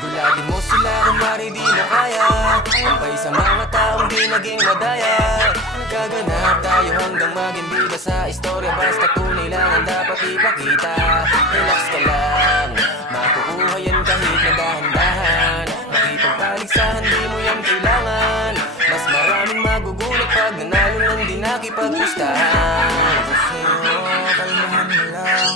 Gulatin mo sila kumari di mo kaya. Tampay sa mga taong di naging madaya. Gaganap tayo hanggang maging bida sa istorya. Basta tunay lang ang dapat ipakita. Relax ka lang, makukuha yan kahit na dahan-dahan. Makipagpaligsahan di mo yan kailangan. Mas maraming magugulat pag nanalo ng di nakipagpustahan. Gusto mo, kalmahan mo lang.